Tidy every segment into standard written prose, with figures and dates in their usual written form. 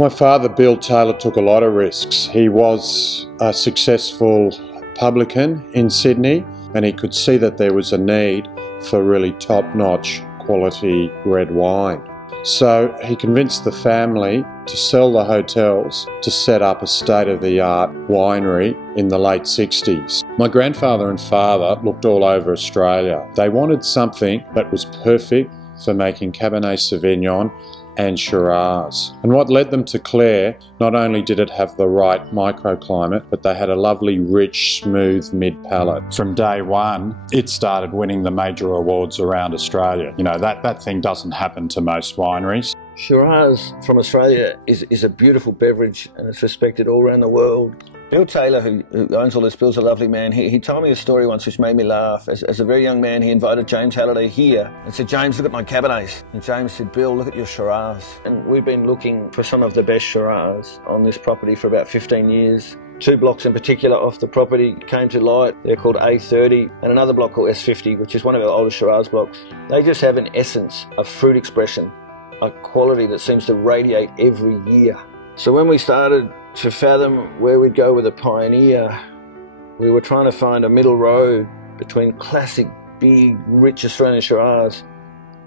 My father, Bill Taylor, took a lot of risks. He was a successful publican in Sydney, and he could see that there was a need for really top-notch quality red wine. So he convinced the family to sell the hotels to set up a state-of-the-art winery in the late 60s. My grandfather and father looked all over Australia. They wanted something that was perfect for making Cabernet Sauvignon and Shiraz. And what led them to Clare, not only did it have the right microclimate, but they had a lovely, rich, smooth mid-palate. From day one, it started winning the major awards around Australia. You know, that thing doesn't happen to most wineries. Shiraz from Australia is a beautiful beverage, and it's respected all around the world. Bill Taylor, who owns all this, Bill's a lovely man. He told me a story once which made me laugh. As a very young man, he invited James Halliday here and said, "James, look at my Cabernets." And James said, "Bill, look at your Shiraz." And we've been looking for some of the best Shiraz on this property for about 15 years. Two blocks in particular off the property came to light. They're called A30 and another block called S50, which is one of our oldest Shiraz blocks. They just have an essence of fruit expression, a quality that seems to radiate every year. So when we started to fathom where we'd go with a Pioneer, we were trying to find a middle road between classic, big, rich Australian Shiraz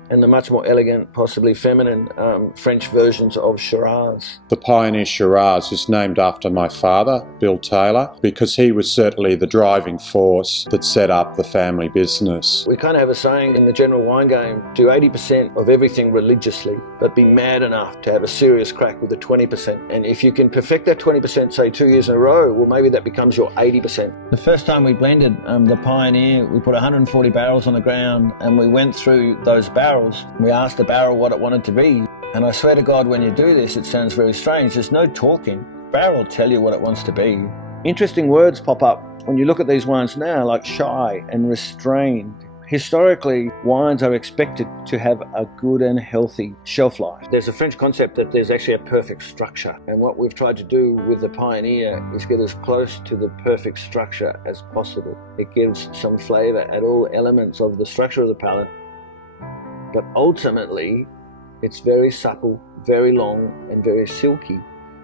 and the much more elegant, possibly feminine French versions of Shiraz. The Pioneer Shiraz is named after my father, Bill Taylor, because he was certainly the driving force that set up the family business. We kind of have a saying in the general wine game, do 80% of everything religiously, but be mad enough to have a serious crack with the 20%. And if you can perfect that 20%, say 2 years in a row, well, maybe that becomes your 80%. The first time we blended the Pioneer, we put 140 barrels on the ground and we went through those barrels. We asked the barrel what it wanted to be, and I swear to God, when you do this, it sounds very strange. There's no talking. The barrel will tell you what it wants to be. Interesting words pop up when you look at these wines now, like shy and restrained. Historically, wines are expected to have a good and healthy shelf life. There's a French concept that there's actually a perfect structure, and what we've tried to do with the Pioneer is get as close to the perfect structure as possible. It gives some flavour at all elements of the structure of the palate, but ultimately, it's very supple, very long, and very silky.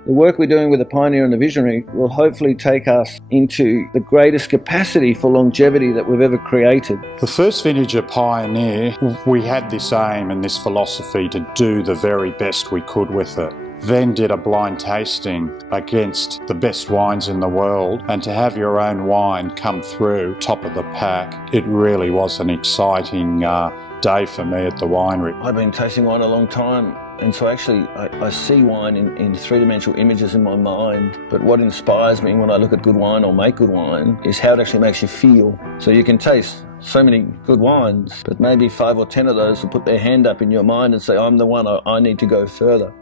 The work we're doing with the Pioneer and the Visionary will hopefully take us into the greatest capacity for longevity that we've ever created. The first vintage of Pioneer, we had this aim and this philosophy to do the very best we could with it. Then did a blind tasting against the best wines in the world, and to have your own wine come through top of the pack, it really was an exciting day for me at the winery. I've been tasting wine a long time, and so actually I see wine in three-dimensional images in my mind, but what inspires me when I look at good wine or make good wine is how it actually makes you feel. So you can taste so many good wines, but maybe 5 or 10 of those will put their hand up in your mind and say, I'm the one, I need to go further.